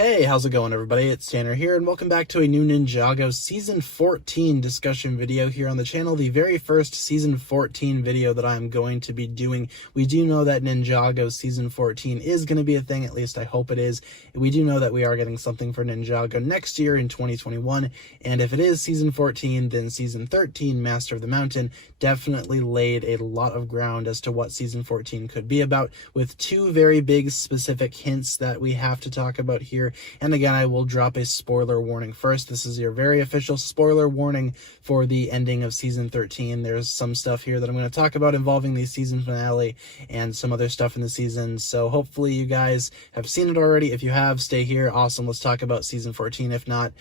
Hey, how's it going, everybody? It's Tanner here, and welcome back to a new Ninjago Season 14 discussion video here on the channel, the very first Season 14 video that I'm going to be doing. We do know that Ninjago Season 14 is going to be a thing, at least I hope it is. We do know that we are getting something for Ninjago next year in 2021, and if it is Season 14, then Season 13, Master of the Mountain, definitely laid a lot of ground as to what Season 14 could be about, with two very big specific hints that we have to talk about here. And again, I will drop a spoiler warning first. This is your very official spoiler warning for the ending of Season 13. There's some stuff here that I'm going to talk about involving the season finale and some other stuff in the season. So hopefully you guys have seen it already. If you have, stay here. Awesome. Let's talk about Season 14. If not,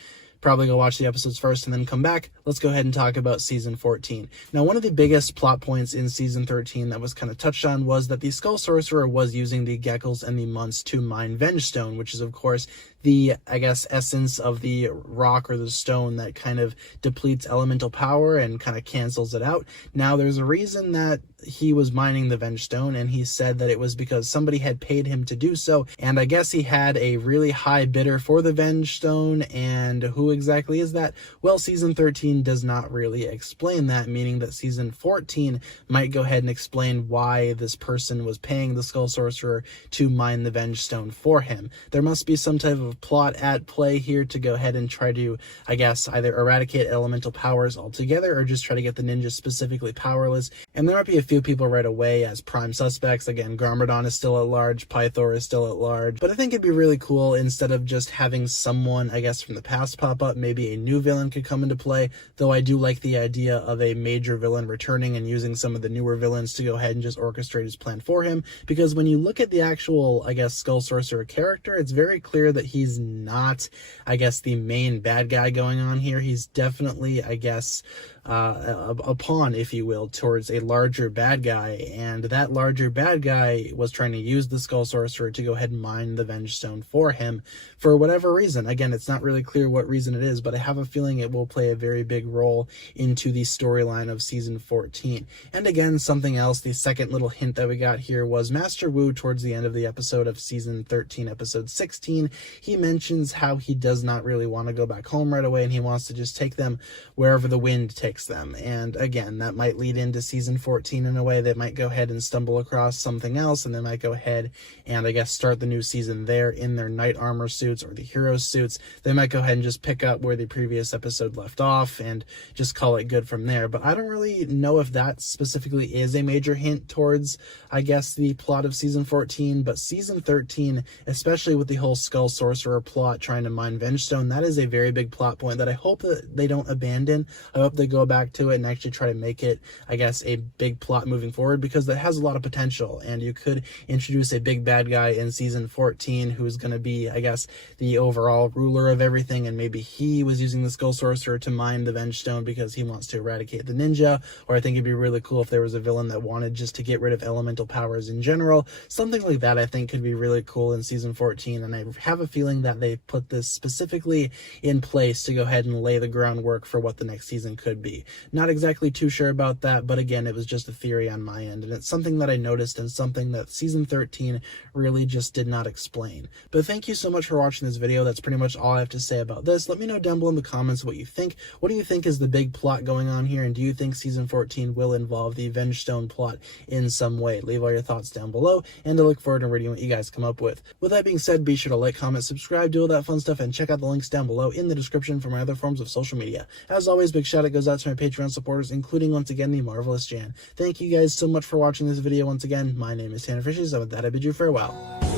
probably go watch the episodes first and then come back. Let's go ahead and talk about Season 14. Now, one of the biggest plot points in Season 13 that was kind of touched on was that the Skull Sorcerer was using the Geckos and the Munts to mine Vengestone, which is, of course, the, I guess, essence of the rock or the stone that kind of depletes elemental power and kind of cancels it out. Now, there's a reason that he was mining the Vengestone, and he said that it was because somebody had paid him to do so, and I guess he had a really high bidder for the Vengestone, and who exactly is that? Well, Season 13 does not really explain that, meaning that Season 14 might go ahead and explain why this person was paying the Skull Sorcerer to mine the Vengestone for him. There must be some type of plot at play here to go ahead and try to, I guess, either eradicate elemental powers altogether or just try to get the ninja specifically powerless. And there might be a few people right away as prime suspects. Again, Garmadon is still at large, Pythor is still at large, but I think it'd be really cool instead of just having someone, I guess, from the past pop up, maybe a new villain could come into play, though I do like the idea of a major villain returning and using some of the newer villains to go ahead and just orchestrate his plan for him, because when you look at the actual, I guess, Skull Sorcerer character, it's very clear that he's not, I guess, the main bad guy going on here. He's definitely, I guess, a pawn, if you will, towards a larger bad guy, and that larger bad guy was trying to use the Skull Sorcerer to go ahead and mine the Vengestone for him for whatever reason. Again, it's not really clear what reason it is, but I have a feeling it will play a very big role into the storyline of Season 14. And again, something else, the second little hint that we got here was Master Wu towards the end of the episode of Season 13, Episode 16. He mentions how he does not really want to go back home right away, and he wants to just take them wherever the wind takes them. And again, that might lead into Season 14 in a way. They might go ahead and stumble across something else, and they might go ahead and, I guess, start the new season there in their knight armor suits or the hero suits. They might go ahead and just pick up where the previous episode left off and just call it good from there. But I don't really know if that specifically is a major hint towards, I guess, the plot of Season 14, but Season 13, especially with the whole Skull Sorcerer plot trying to mine Vengestone, that is a very big plot point that I hope that they don't abandon. I hope they go back to it and actually try to make it, I guess, a big plot moving forward, because that has a lot of potential, and you could introduce a big bad guy in Season 14 who's going to be, I guess, the overall ruler of everything, and maybe he was using the Skull Sorcerer to mine the Vengestone because he wants to eradicate the ninja. Or I think it'd be really cool if there was a villain that wanted just to get rid of elemental powers in general. Something like that I think could be really cool in Season 14, and I have a feeling that they put this specifically in place to go ahead and lay the groundwork for what the next season could be. Not exactly too sure about that, but again, it was just a theory on my end, and it's something that I noticed and something that Season 13 really just did not explain. But thank you so much for watching this video. That's pretty much all I have to say about this. Let me know down below in the comments what you think. What do you think is the big plot going on here, and do you think Season 14 will involve the Vengestone plot in some way? Leave all your thoughts down below, and I look forward to reading what you guys come up with. With that being said, be sure to like, comment, subscribe, do all that fun stuff, and check out the links down below in the description for my other forms of social media. As always, big shout out goes out to my Patreon supporters, including once again the marvelous Jan. Thank you guys so much for watching this video once again. My name is TannerFishies, and with that I bid you farewell.